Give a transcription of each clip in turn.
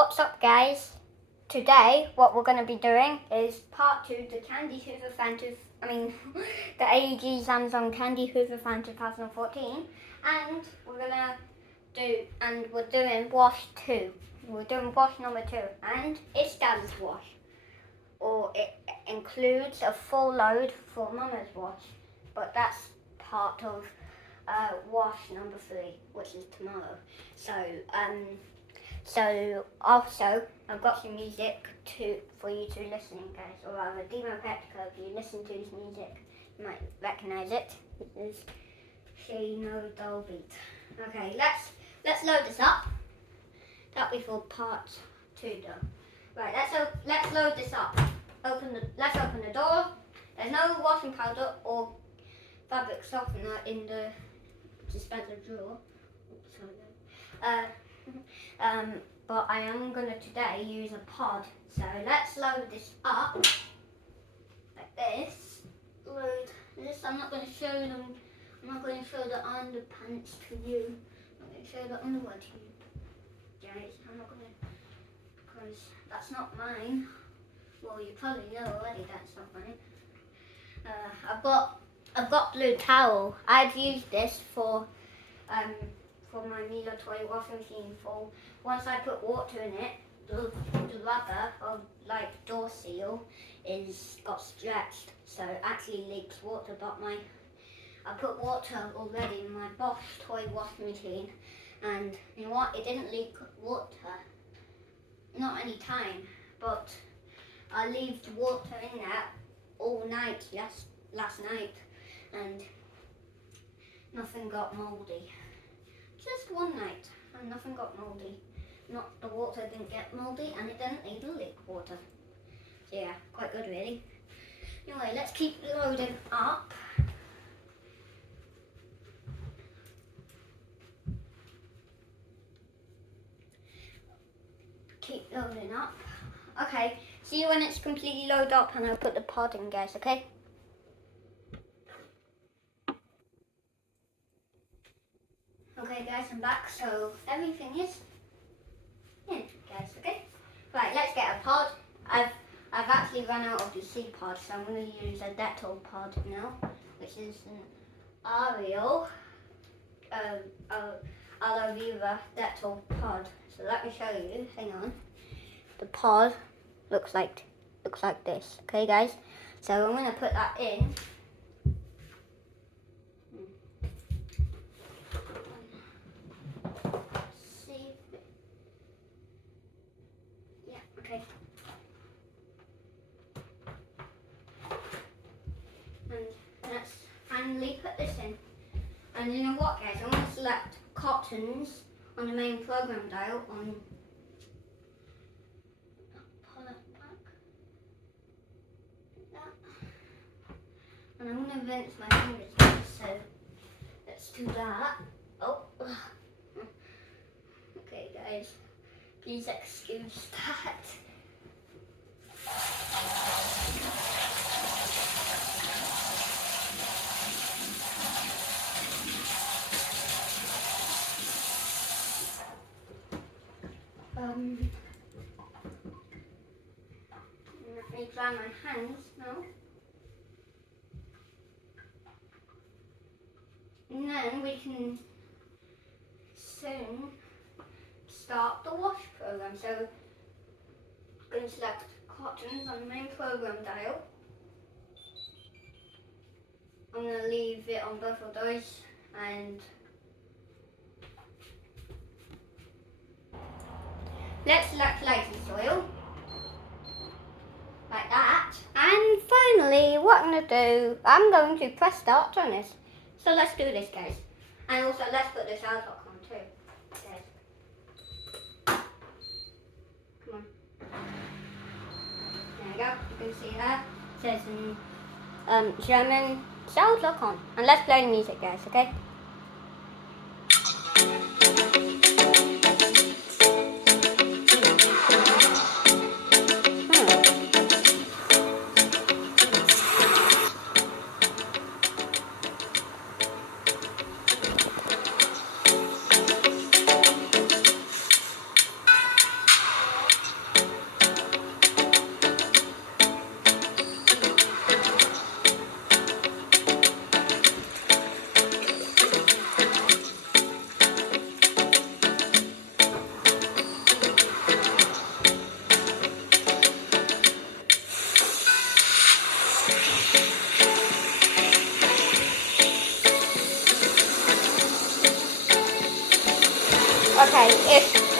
What's up, guys? Today, what we're going to be doing is part 2, the Candy Hoover Fan, the AEG Samsung Candy Hoover Fan 2014, and we're doing wash 2. We're doing wash number 2, and it's Dad's wash, or it includes a full load for Mama's wash, but that's part of wash number 3, which is tomorrow. So also, I've got some music for you to listen in, guys, or rather, Demo Petrico. If you listen to this music, you might recognise it. This is She No Dull Beat. Okay, let's load this up. That'll be for part 2, though. Right, let's load this up. Let's open the door. There's no washing powder or fabric softener in the dispenser drawer. But I am going to today use a pod. So let's load this up like this. Load this. I'm not going to show them. I'm not going to show the underpants to you. I'm going to show the underwear to you, guys. I'm not going to, because that's not mine. Well, you probably know already that's not mine. I've got blue towel. I've used this for my Milo toy washing machine for once I put water in it, the rubber of door seal got stretched, so it actually leaks water. But I put water already in my Bosch toy washing machine, and you know what? It didn't leak water, not any time. But I left water in there all night last night, and nothing got mouldy. Just one night, and nothing got mouldy. The water didn't get mouldy, and it didn't even leak water. So yeah, quite good really. Anyway, let's keep loading up. Keep loading up. Okay, see you when it's completely loaded up, and I'll put the pod in, guys, okay? Okay guys, I'm back, so everything is in, guys, okay? Right, let's get a pod. I've actually run out of the C pod, so I'm going to use a Dettol pod now, which is an Ariel Aloe Vera Dettol pod. So let me show you, hang on. The pod looks like this, okay guys? So I'm going to put that in. Okay. And let's finally put this in. And you know what, guys? I'm going to select cottons on the main program dial on. Pull it back. Like that. And I'm going to rinse my fingers, so let's do that. Oh. Okay, guys. Please excuse that. Let me dry my hands now. And then we can soon start the wash program. So I'm going to select cottons on the main program dial. I'm going to leave it on both of those, and let's select lighter soil like that. And finally, what I'm going to do, I'm going to press start on this. So let's do this, guys. And also let's put this outlook on too, guys. Come on. There you go. You can see that. It says in German, sound lock on. And let's play the music, guys, okay?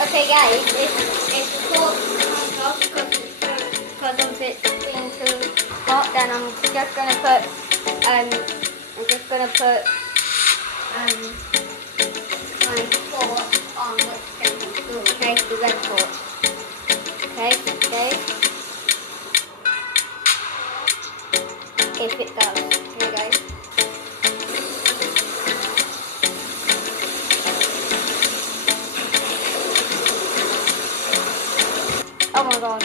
Okay guys, if the torch comes off because of it being too hot, then I'm just gonna put my torch on which can through, okay? The red torch. Okay. If it does. Here guys. Oh my god.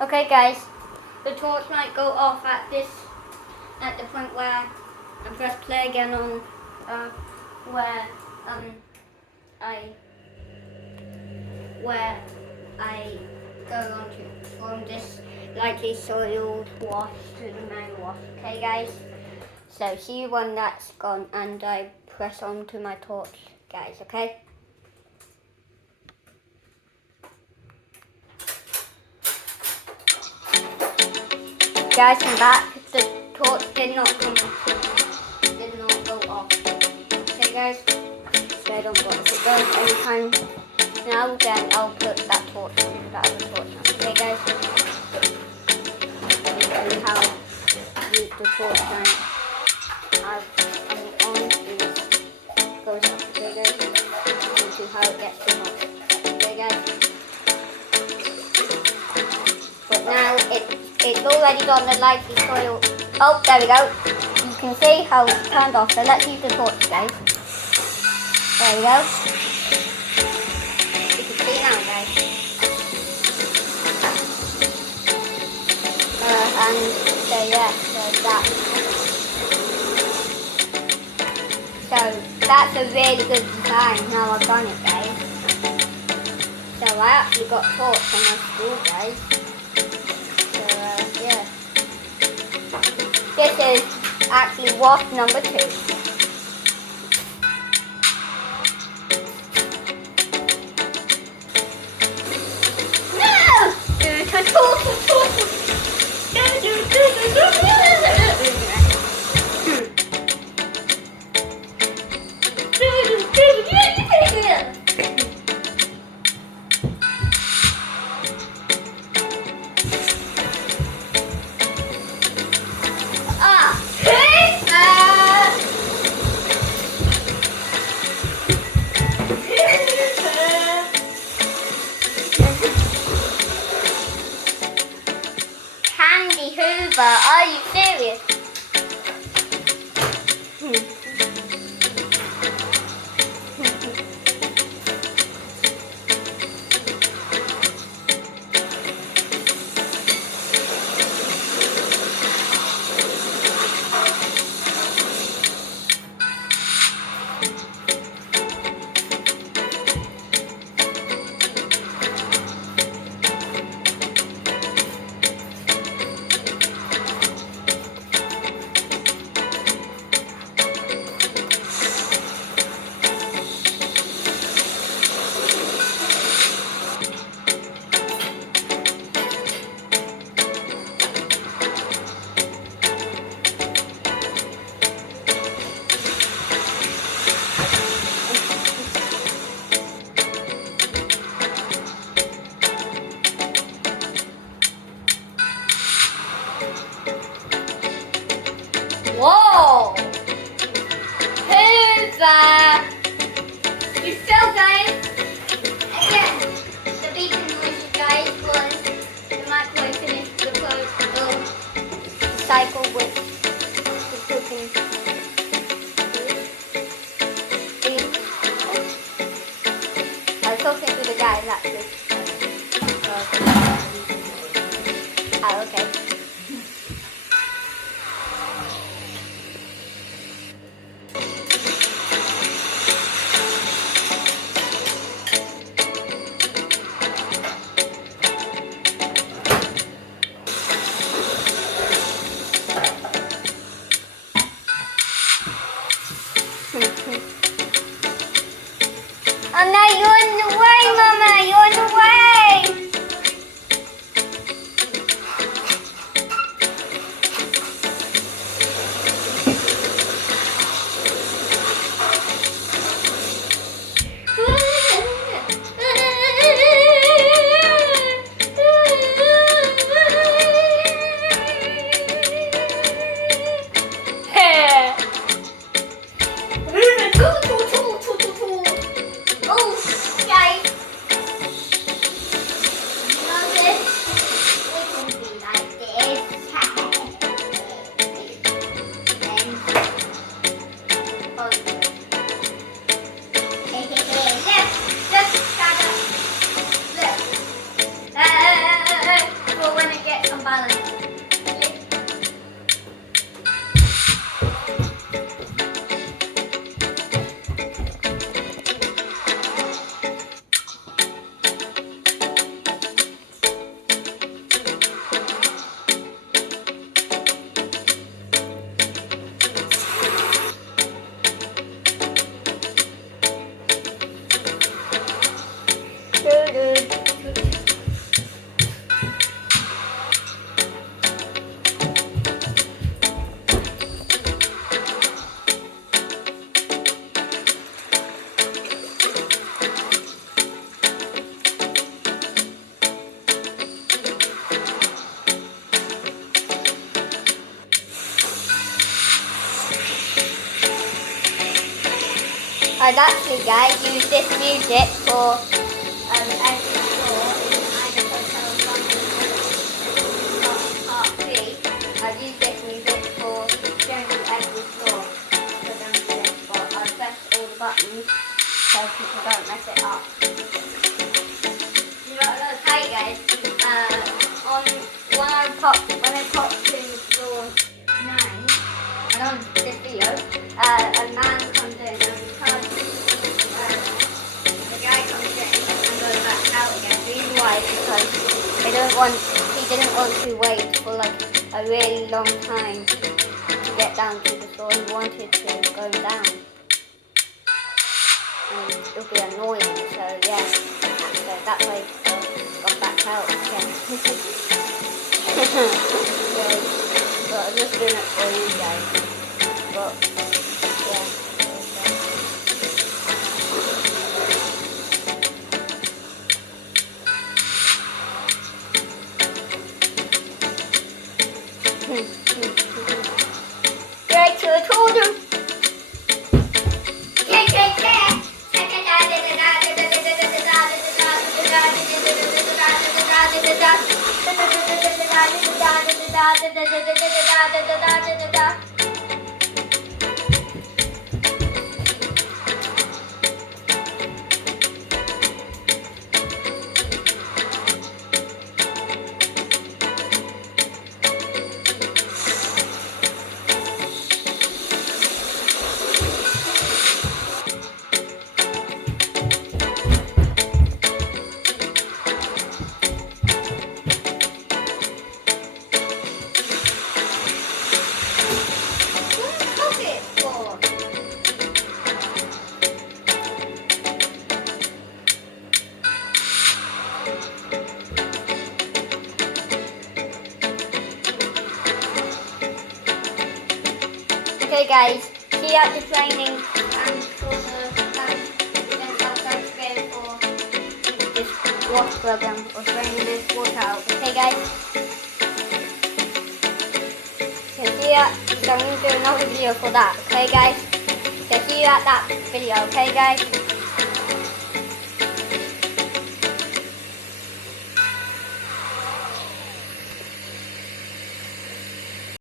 Okay guys, the torch might go off at the point where I press play again on where I go on from this lightly soiled wash to the main wash. Okay guys, so see you when that's gone and I press on to my torch guys, okay? Guys, I'm back. The torch did not go off. Okay guys, so I don't want it to go anytime Now then I'll put that torch on, that other torch on. Okay guys, you see how the torch on goes up. Okay guys, you see how it gets too hot. Okay guys, but now it's already got the lively soil. Oh, there we go. You can see how it's turned off. So let's use the torch guys. There we go. You can see now guys. And so yeah, there's that. So that's a really good design. Now I've done it guys. So I actually got torch on my school guys. So yeah. This is actually wasp number 2. Hoover, are you serious? Whoa! Hoover! You still guys? Again, the beacon noise guys was the microwave finished the cycle with the cooking. I was talking to the guy that's it. Oh, okay. Oh no, you're in the way, Mama! You're in the way! I've actually, guys, used this music for every floor in either hotel London part 3. I've used this music for generally every floor. But I've pressed all the buttons so people don't mess it up. Okay, guys. When I pop to floor 9, and on this video, a man comes in and because the guy comes in and goes back out again. The reason why is because he didn't want to wait for like a really long time to get down to the floor. He wanted to go down. And it'll be annoying, so yeah. So that's why he's gone back out again. But I'm just doing it for you guys. But yeah. Right, so I told him. Okay guys, see you at the training and for this wash program or training this water out. Okay guys? So see you so I'm going to do another video for that. Okay guys? So see you at that video. Okay guys?